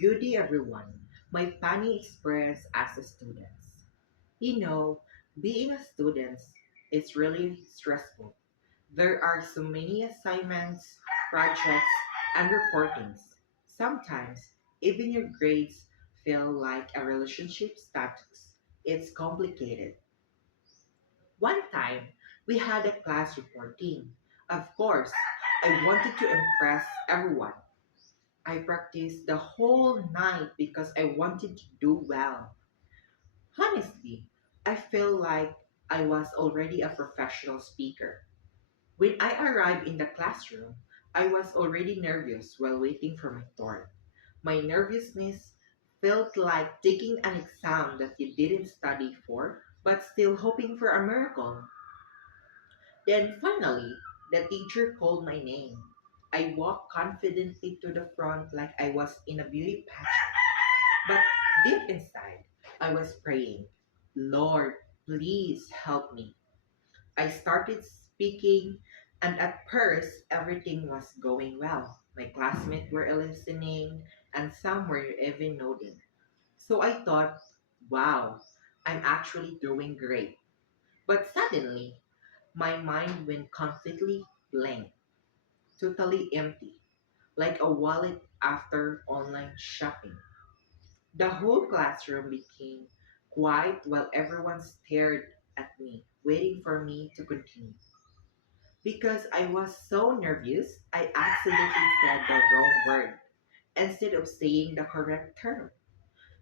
Good day, everyone. My funny experience as a student. You know, being a student is really stressful. There are so many assignments, projects, and reportings. Sometimes, even your grades feel like a relationship status. It's complicated. One time, we had a class reporting. Of course, I wanted to impress everyone. I practiced the whole night because I wanted to do well. Honestly, I feel like I was already a professional speaker. When I arrived in the classroom, I was already nervous while waiting for my turn. My nervousness felt like taking an exam that you didn't study for, but still hoping for a miracle. Then finally, the teacher called my name. I walked confidently to the front like I was in a beauty pageant. But deep inside, I was praying, Lord, please help me. I started speaking, and at first, everything was going well. My classmates were listening, and some were even nodding. So I thought, wow, I'm actually doing great. But suddenly, my mind went completely blank, totally empty, like a wallet after online shopping. The whole classroom became quiet while everyone stared at me, waiting for me to continue. Because I was so nervous, I accidentally said the wrong word instead of saying the correct term.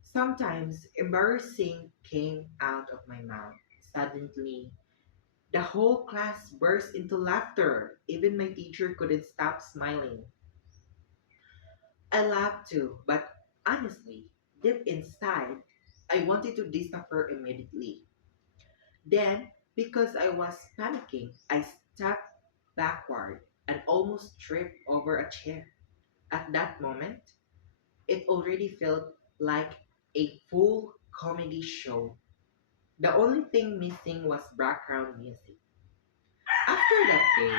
Sometimes embarrassing came out of my mouth. Suddenly, the whole class burst into laughter. Even my teacher couldn't stop smiling. I laughed too, but honestly, deep inside, I wanted to disappear immediately. Then, because I was panicking, I stepped backward and almost tripped over a chair. At that moment, it already felt like a full comedy show. The only thing missing was background music. After that day,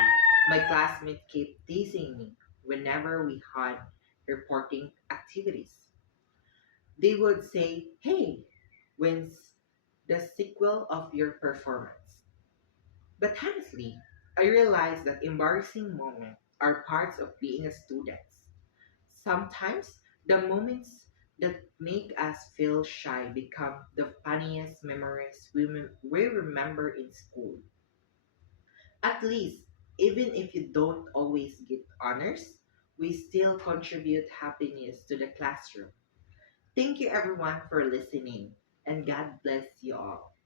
my classmates kept teasing me whenever we had reporting activities. They would say, hey, when's the sequel of your performance? But honestly, I realized that embarrassing moments are parts of being a student. Sometimes the moments that make us feel shy become the funniest memories we remember in school. At least, even if you don't always get honors, we still contribute happiness to the classroom. Thank you everyone for listening, and God bless you all.